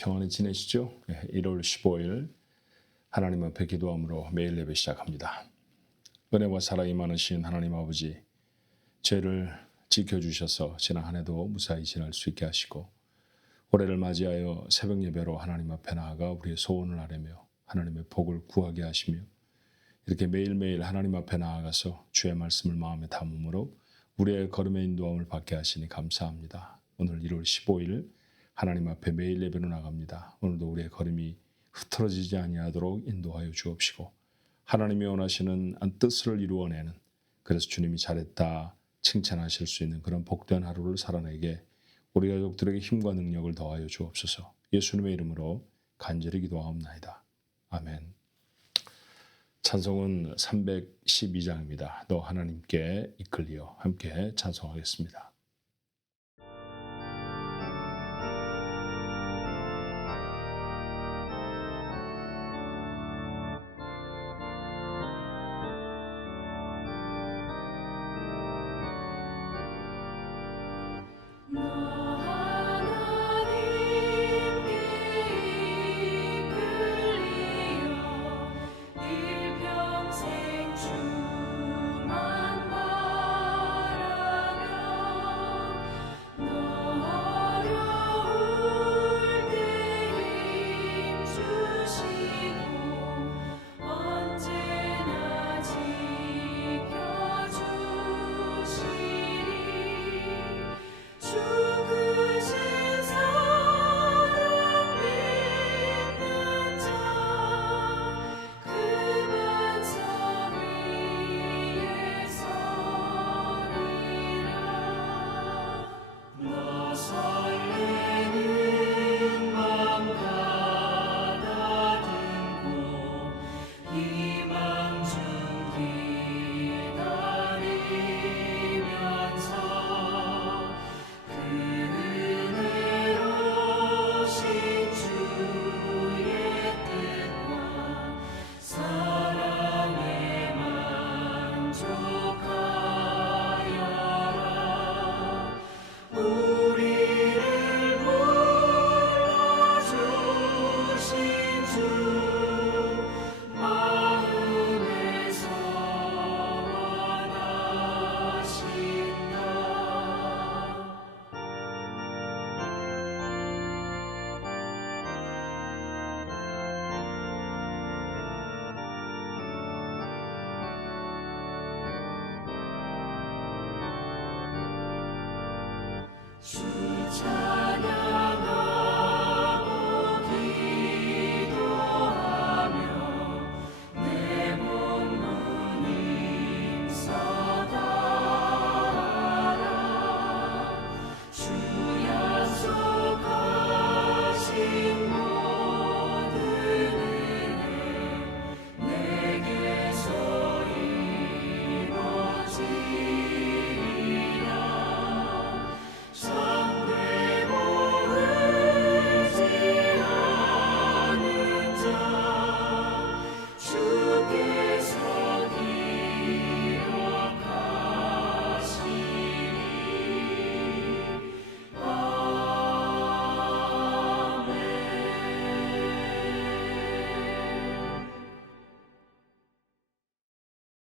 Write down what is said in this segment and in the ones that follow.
평안히 지내시죠? 1월 15일 하나님 앞에 기도함으로 매일 예배 시작합니다. 은혜와 사랑이 많으신 하나님 아버지, 죄를 지켜주셔서 지난 한 해도 무사히 지날 수 있게 하시고 올해를 맞이하여 새벽 예배로 하나님 앞에 나아가 우리의 소원을 아뢰며 하나님의 복을 구하게 하시며 이렇게 매일매일 하나님 앞에 나아가서 주의 말씀을 마음에 담음으로 우리의 걸음의 인도함을 받게 하시니 감사합니다. 오늘 1월 15일 하나님 앞에 매일 예배로 나갑니다. 오늘도 우리의 걸음이 흐트러지지 아니하도록 인도하여 주옵시고 하나님이 원하시는 뜻을 이루어내는, 그래서 주님이 잘했다 칭찬하실 수 있는 그런 복된 하루를 살아내게 우리 가족들에게 힘과 능력을 더하여 주옵소서. 예수님의 이름으로 간절히 기도하옵나이다. 아멘. 찬송은 312장입니다. 너 하나님께 이끌리어 함께 찬송하겠습니다.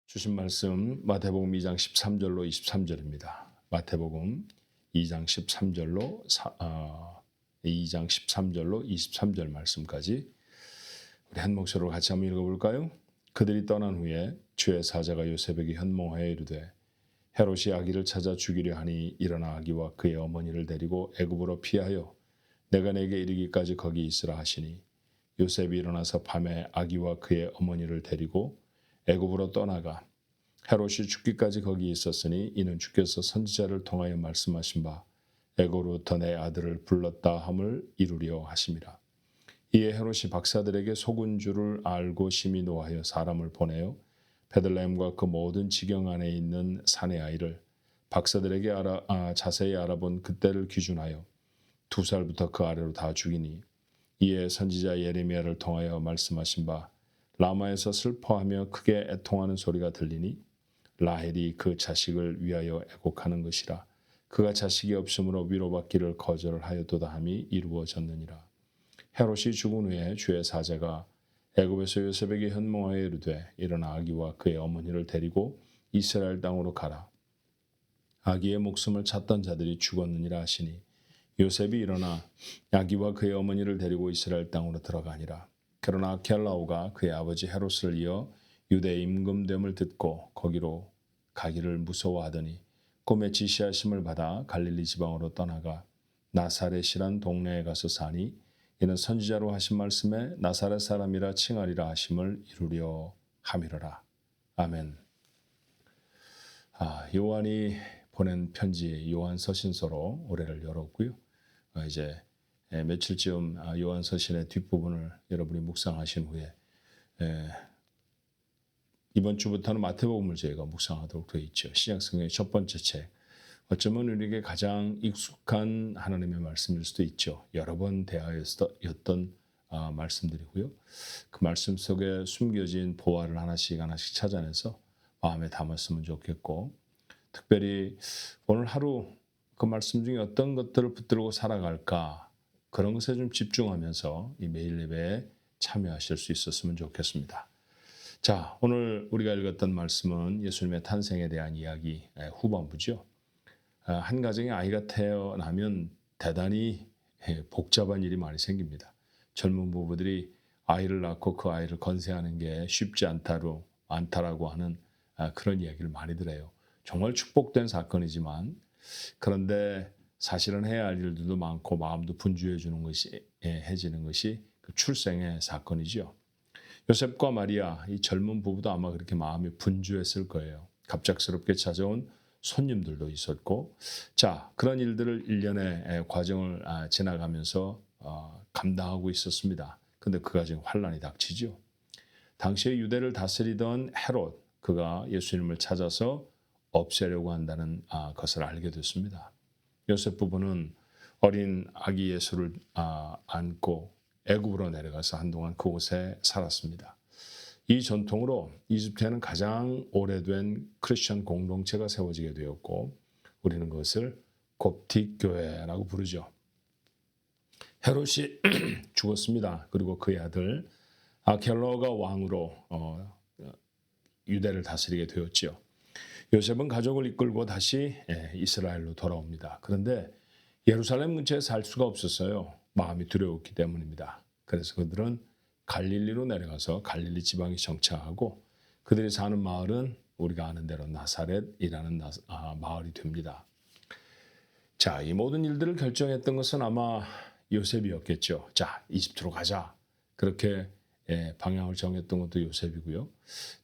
주신 말씀 마태복음 2장 13절로 23절입니다. 마태복음 2장 13절로 23절 말씀까지 우리 한 목소리로 같이 한번 읽어볼까요? 그들이 떠난 후에 주의 사자가 요셉에게 현몽하여 이르되 헤롯이 아기를 찾아 죽이려 하니 일어나 아기와 그의 어머니를 데리고 애굽으로 피하여 내가 내게 이르기까지 거기 있으라 하시니 요셉이 일어나서 밤에 아기와 그의 어머니를 데리고 애굽으로 떠나가 헤롯이 죽기까지 거기 있었으니 이는 주께서 선지자를 통하여 말씀하신 바 애굽으로부터 내 아들을 불렀다 함을 이루려 하심이라. 이에 헤롯이 박사들에게 속은 줄을 알고 심히 노하여 사람을 보내어 베들레헴과 그 모든 지경 안에 있는 산의 아이를 박사들에게 자세히 알아본 그때를 기준하여 2살부터 그 아래로 다 죽이니 이에 선지자 예레미야를 통하여 말씀하신 바 라마에서 슬퍼하며 크게 애통하는 소리가 들리니 라헬이 그 자식을 위하여 애곡하는 것이라. 그가 자식이 없으므로 위로받기를 거절을 하였도다 함이 이루어졌느니라. 헤롯이 죽은 후에 주의 사자가 애굽에서 요셉에게 현몽하여 이르되 일어나 아기와 그의 어머니를 데리고 이스라엘 땅으로 가라. 아기의 목숨을 찾던 자들이 죽었느니라 하시니 요셉이 일어나 아기와 그의 어머니를 데리고 이스라엘 땅으로 들어가니라. 그러나 아켈라오가 그의 아버지 헤롯을 이어 유대에 임금됨을 듣고 거기로 가기를 무서워하더니 꿈에 지시하심을 받아 갈릴리 지방으로 떠나가 나사렛이란 동네에 가서 사니 이는 선지자로 하신 말씀에 나사렛 사람이라 칭하리라 하심을 이루려 함이로라. 아멘. 요한이 보낸 편지 요한서신서로 올해를 열었고요. 이제 며칠쯤 요한서신의 뒷부분을 여러분이 묵상하신 후에 이번 주부터는 마태복음을 저희가 묵상하도록 되어 있죠. 신약성경의 첫 번째 책. 어쩌면 우리에게 가장 익숙한 하나님의 말씀일 수도 있죠. 여러 번 대하였던 말씀들이고요. 그 말씀 속에 숨겨진 보화를 하나씩 찾아내서 마음에 담았으면 좋겠고, 특별히 오늘 하루 그 말씀 중에 어떤 것들을 붙들고 살아갈까, 그런 것에 좀 집중하면서 이 매일 예배에 참여하실 수 있었으면 좋겠습니다. 자, 오늘 우리가 읽었던 말씀은 예수님의 탄생에 대한 이야기 후반부죠. 한 가정에 아이가 태어나면 대단히 복잡한 일이 많이 생깁니다. 젊은 부부들이 아이를 낳고 그 아이를 건세하는 게 쉽지 않다라고 하는 그런 이야기를 많이들 해요. 정말 축복된 사건이지만, 그런데 사실은 해야 할 일들도 많고 마음도 분주해지는 것이 그 출생의 사건이죠. 요셉과 마리아, 이 젊은 부부도 아마 그렇게 마음이 분주했을 거예요. 갑작스럽게 찾아온 손님들도 있었고, 자, 그런 일들을 일련의 과정을 지나가면서 감당하고 있었습니다. 근데 그 과정에 환란이 닥치죠. 당시에 유대를 다스리던 헤롯, 그가 예수님을 찾아서 없애려고 한다는 것을 알게 됐습니다. 요셉 부부는 어린 아기 예수를 안고 애굽으로 내려가서 한동안 그곳에 살았습니다. 이 전통으로 이집트에는 가장 오래된 크리스천 공동체가 세워지게 되었고, 우리는 그것을 곱틱 교회라고 부르죠. 헤롯이 죽었습니다. 그리고 그의 아들 아켈라오가 왕으로 유대를 다스리게 되었죠. 요셉은 가족을 이끌고 다시 이스라엘로 돌아옵니다. 그런데 예루살렘 근처에 살 수가 없었어요. 마음이 두려웠기 때문입니다. 그래서 그들은 갈릴리로 내려가서 갈릴리 지방에 정착하고, 그들이 사는 마을은 우리가 아는 대로 나사렛이라는 마을이 됩니다. 자, 이 모든 일들을 결정했던 것은 아마 요셉이었겠죠. 자, 이집트로 가자. 그렇게 방향을 정했던 것도 요셉이고요.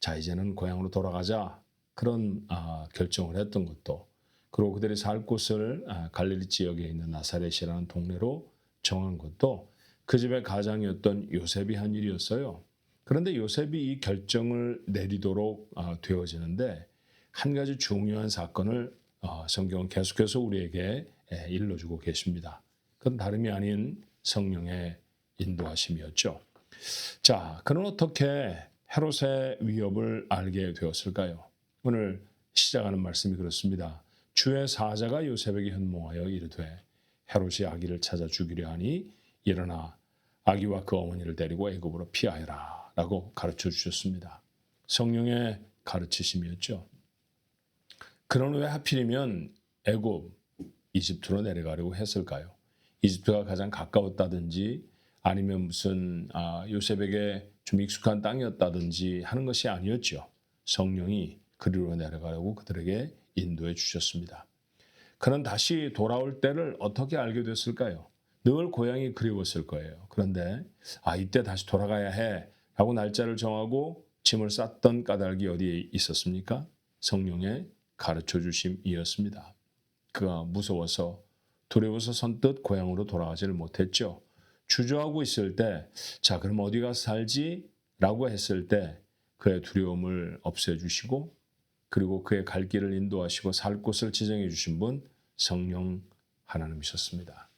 자, 이제는 고향으로 돌아가자. 그런 결정을 했던 것도, 그리고 그들이 살 곳을 갈릴리 지역에 있는 나사렛이라는 동네로 정한 것도 그 집의 가장이었던 요셉이 한 일이었어요. 그런데 요셉이 이 결정을 내리도록 되어지는데, 한 가지 중요한 사건을 성경은 계속해서 우리에게 일러주고 계십니다. 그건 다름이 아닌 성령의 인도하심이었죠. 자, 그는 어떻게 헤롯의 위협을 알게 되었을까요? 오늘 시작하는 말씀이 그렇습니다. 주의 사자가 요셉에게 현몽하여 이르되 헤롯이 아기를 찾아 죽이려 하니 일어나 아기와 그 어머니를 데리고 애굽으로 피하여라 라고 가르쳐 주셨습니다. 성령의 가르치심이었죠. 그런 왜 하필이면 애굽, 이집트로 내려가려고 했을까요? 이집트가 가장 가까웠다든지 아니면 무슨 요셉에게 좀 익숙한 땅이었다든지 하는 것이 아니었죠. 성령이 그리로 내려가려고 그들에게 인도해 주셨습니다. 그는 다시 돌아올 때를 어떻게 알게 됐을까요? 늘 고향이 그리웠을 거예요. 그런데 이때 다시 돌아가야 해 라고 날짜를 정하고 짐을 쌌던 까닭이 어디에 있었습니까? 성령의 가르쳐 주심이었습니다. 그가 무서워서 두려워서 선뜻 고향으로 돌아가지를 못했죠. 주저하고 있을 때, 자, 그럼 어디 가서 살지? 라고 했을 때 그의 두려움을 없애주시고, 그리고 그의 갈 길을 인도하시고 살 곳을 지정해 주신 분, 성령 하나님이셨습니다.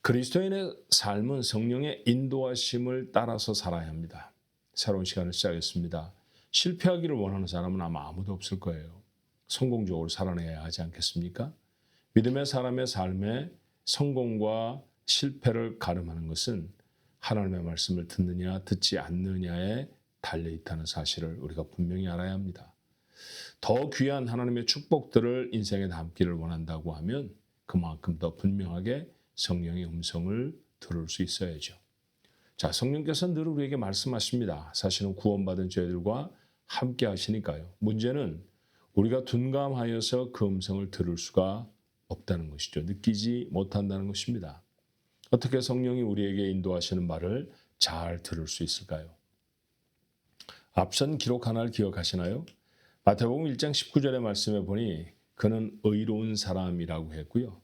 그리스도인의 삶은 성령의 인도하심을 따라서 살아야 합니다. 새로운 시간을 시작했습니다. 실패하기를 원하는 사람은 아마 아무도 없을 거예요. 성공적으로 살아내야 하지 않겠습니까? 믿음의 사람의 삶에 성공과 실패를 가름하는 것은 하나님의 말씀을 듣느냐 듣지 않느냐에 달려 있다는 사실을 우리가 분명히 알아야 합니다. 더 귀한 하나님의 축복들을 인생에 담기를 원한다고 하면 그만큼 더 분명하게 성령의 음성을 들을 수 있어야죠. 자, 성령께서 늘 우리에게 말씀하십니다. 사실은 구원받은 저희들과 함께 하시니까요. 문제는 우리가 둔감하여서 그 음성을 들을 수가 없다는 것이죠. 느끼지 못한다는 것입니다. 어떻게 성령이 우리에게 인도하시는 말을 잘 들을 수 있을까요? 앞선 기록 하나를 기억하시나요? 마태복음 1장 19절의 말씀에 보니 그는 의로운 사람이라고 했고요.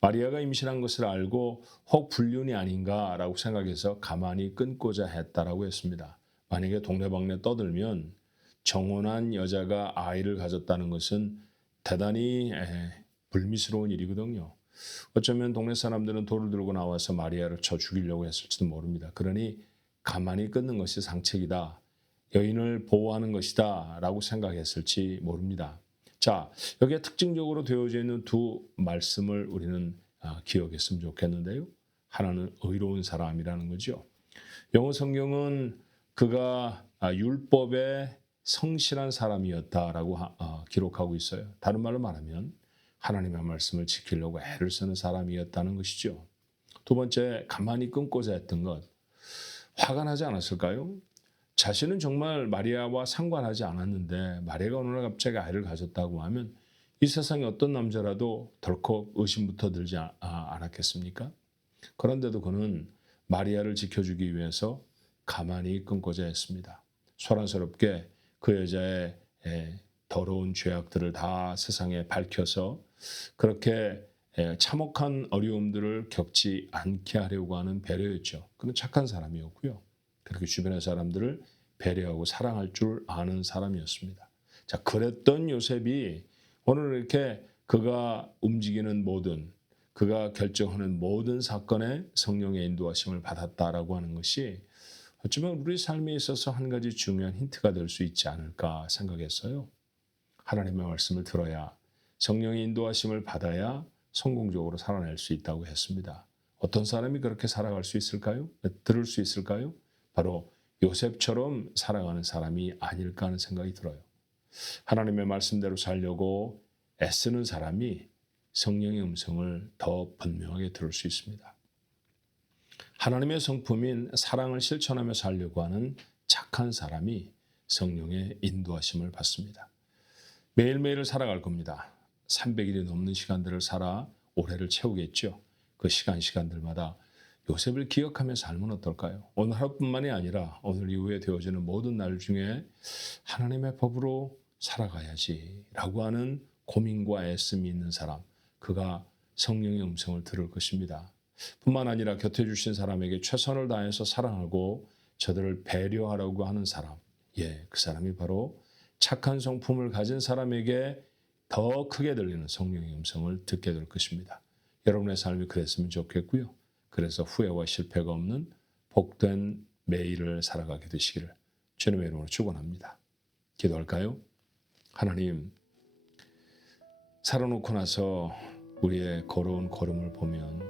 마리아가 임신한 것을 알고 혹 불륜이 아닌가라고 생각해서 가만히 끊고자 했다라고 했습니다. 만약에 동네방네 떠들면 정혼한 여자가 아이를 가졌다는 것은 대단히 불미스러운 일이거든요. 어쩌면 동네 사람들은 돌을 들고 나와서 마리아를 쳐 죽이려고 했을지도 모릅니다. 그러니 가만히 끊는 것이 상책이다. 여인을 보호하는 것이다 라고 생각했을지 모릅니다. 자, 여기에 특징적으로 되어져 있는 두 말씀을 우리는 기억했으면 좋겠는데요. 하나는 의로운 사람이라는 거죠. 영어 성경은 그가 율법에 성실한 사람이었다라고 기록하고 있어요. 다른 말로 말하면 하나님의 말씀을 지키려고 애를 쓰는 사람이었다는 것이죠. 두 번째, 가만히 끊고자 했던 것. 화가 나지 않았을까요? 자신은 정말 마리아와 상관하지 않았는데 마리아가 어느 날 갑자기 아이를 가졌다고 하면 이 세상에 어떤 남자라도 덜컥 의심부터 들지 않았겠습니까? 그런데도 그는 마리아를 지켜주기 위해서 가만히 끊고자 했습니다. 소란스럽게 그 여자의 더러운 죄악들을 다 세상에 밝혀서 그렇게 참혹한 어려움들을 겪지 않게 하려고 하는 배려였죠. 그는 착한 사람이었고요. 그렇게 주변의 사람들을 배려하고 사랑할 줄 아는 사람이었습니다. 자, 그랬던 요셉이 오늘 이렇게 그가 움직이는 모든, 그가 결정하는 모든 사건에 성령의 인도하심을 받았다라고 하는 것이 어쩌면 우리 삶에 있어서 한 가지 중요한 힌트가 될 수 있지 않을까 생각했어요. 하나님의 말씀을 들어야 성령의 인도하심을 받아야 성공적으로 살아낼 수 있다고 했습니다. 어떤 사람이 그렇게 살아갈 수 있을까요? 들을 수 있을까요? 바로 요셉처럼 살아가는 사람이 아닐까 하는 생각이 들어요. 하나님의 말씀대로 살려고 애쓰는 사람이 성령의 음성을 더 분명하게 들을 수 있습니다. 하나님의 성품인 사랑을 실천하며 살려고 하는 착한 사람이 성령의 인도하심을 받습니다. 매일매일을 살아갈 겁니다. 300일이 넘는 시간들을 살아 올해를 채우겠죠. 그 시간들마다 요셉을 기억하며 살면 어떨까요? 오늘 하루뿐만이 아니라 오늘 이후에 되어지는 모든 날 중에 하나님의 법으로 살아가야지 라고 하는 고민과 애씀이 있는 사람, 그가 성령의 음성을 들을 것입니다. 뿐만 아니라 곁에 주신 사람에게 최선을 다해서 사랑하고 저들을 배려하려고 하는 사람, 그 사람이 바로 착한 성품을 가진 사람에게 더 크게 들리는 성령의 음성을 듣게 될 것입니다. 여러분의 삶이 그랬으면 좋겠고요. 그래서 후회와 실패가 없는 복된 매일을 살아가게 되시기를 주님의 이름으로 축원합니다. 기도할까요? 하나님, 살아놓고 나서 우리의 걸어온 걸음을 보면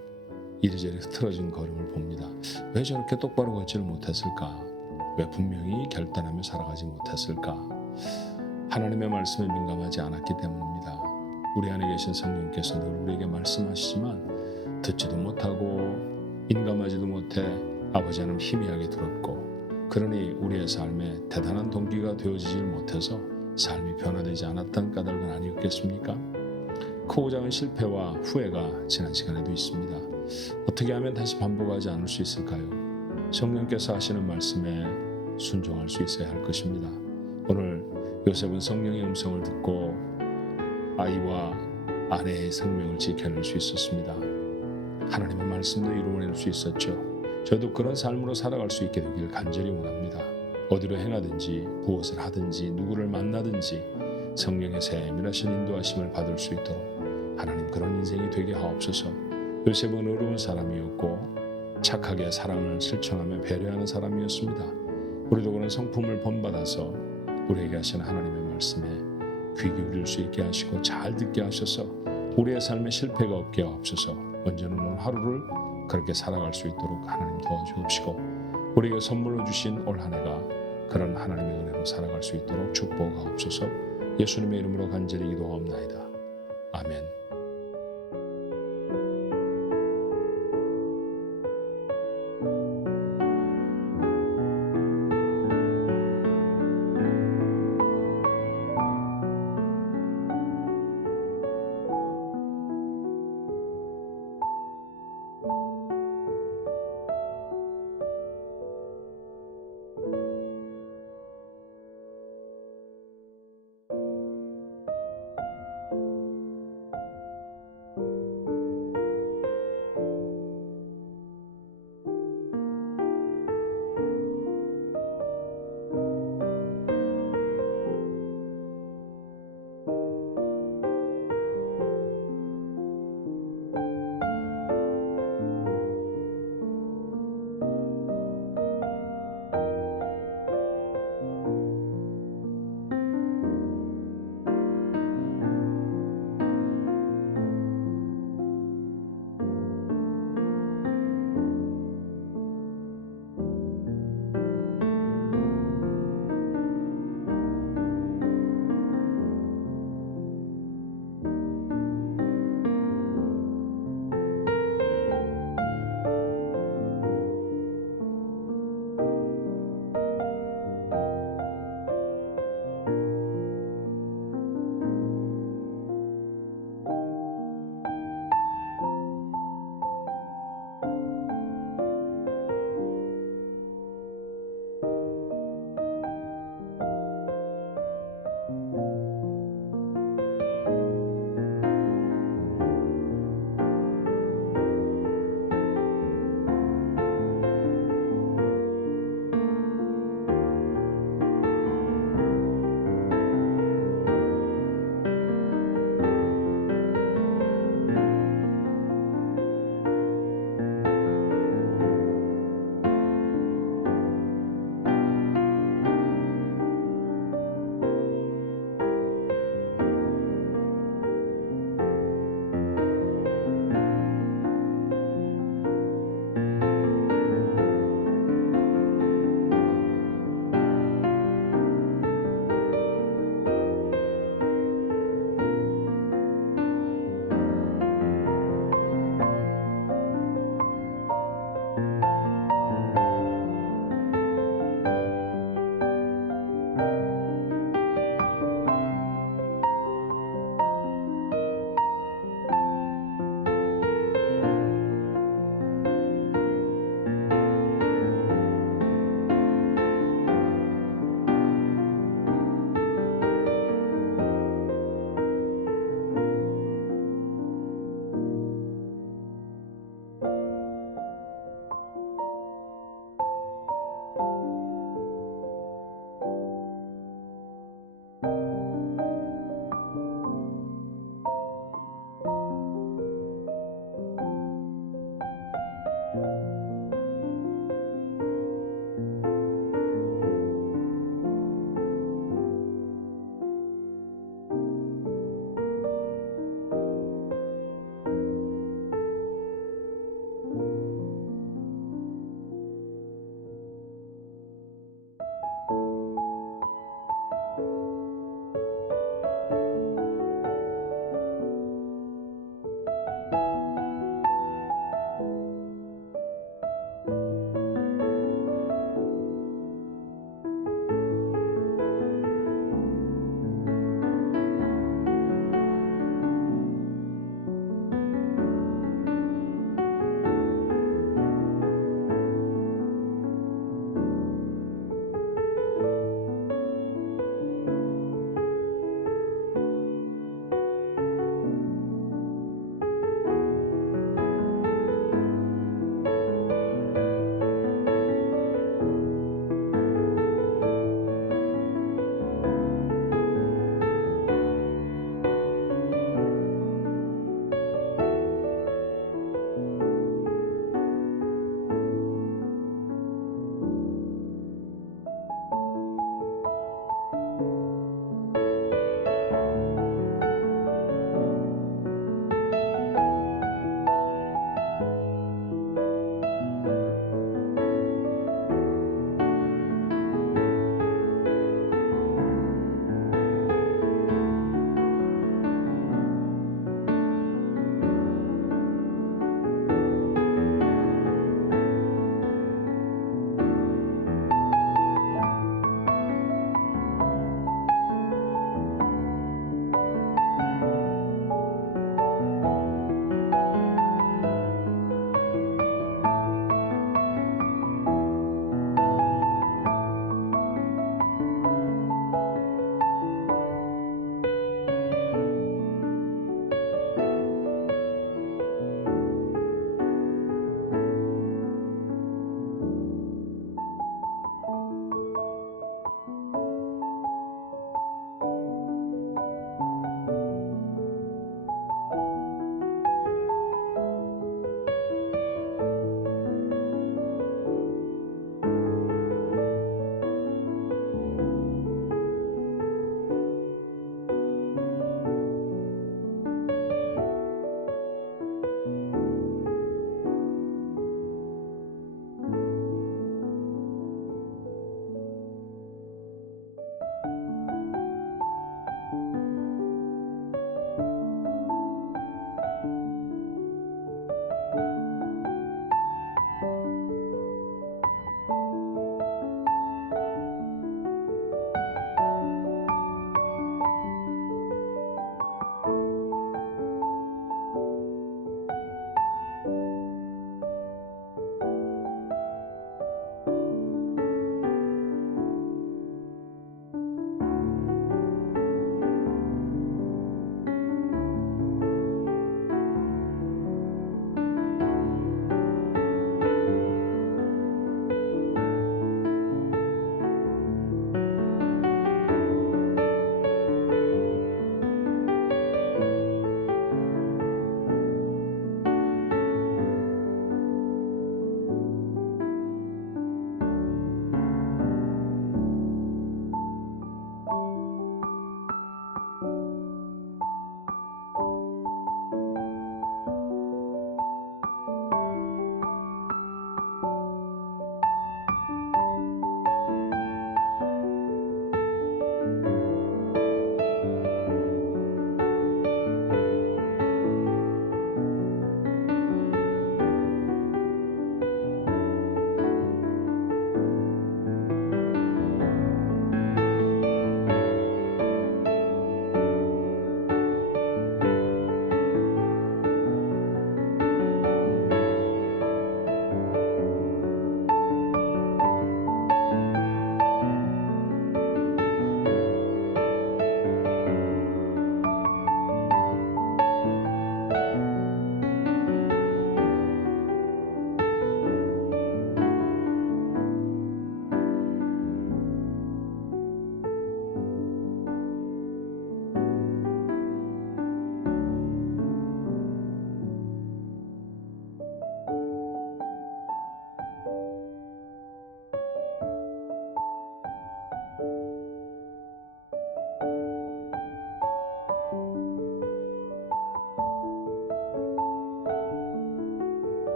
이리저리 흐트러진 걸음을 봅니다. 왜 저렇게 똑바로 걷지를 못했을까? 왜 분명히 결단하며 살아가지 못했을까? 하나님의 말씀에 민감하지 않았기 때문입니다. 우리 안에 계신 성령께서 늘 우리에게 말씀하시지만 듣지도 못하고 민감하지도 못해 아버지 하나님 희미하게 들었고, 그러니 우리의 삶에 대단한 동기가 되어지질 못해서 삶이 변화되지 않았던 까닭은 아니었겠습니까? 크고 작은 실패와 후회가 지난 시간에도 있습니다. 어떻게 하면 다시 반복하지 않을 수 있을까요? 성령께서 하시는 말씀에 순종할 수 있어야 할 것입니다. 오늘 요셉은 성령의 음성을 듣고 아이와 아내의 생명을 지켜낼 수 있었습니다. 하나님의 말씀도 이루어낼 수 있었죠. 저도 그런 삶으로 살아갈 수 있게 되길 간절히 원합니다. 어디로 행하든지 무엇을 하든지 누구를 만나든지 성령의 세밀하신 인도하심을 받을 수 있도록 하나님 그런 인생이 되게 하옵소서. 요셉은 의로운 사람이었고 착하게 사랑을 실천하며 배려하는 사람이었습니다. 우리도 그런 성품을 본받아서 우리에게 하시는 하나님의 말씀에 귀 기울일 수 있게 하시고 잘 듣게 하셔서 우리의 삶에 실패가 없게 하옵소서. 언제나 오늘 하루를 그렇게 살아갈 수 있도록 하나님 도와주옵시고 우리에게 선물로 주신 올 한 해가 그런 하나님의 은혜로 살아갈 수 있도록 축복하옵소서. 예수님의 이름으로 간절히 기도하옵나이다. 아멘.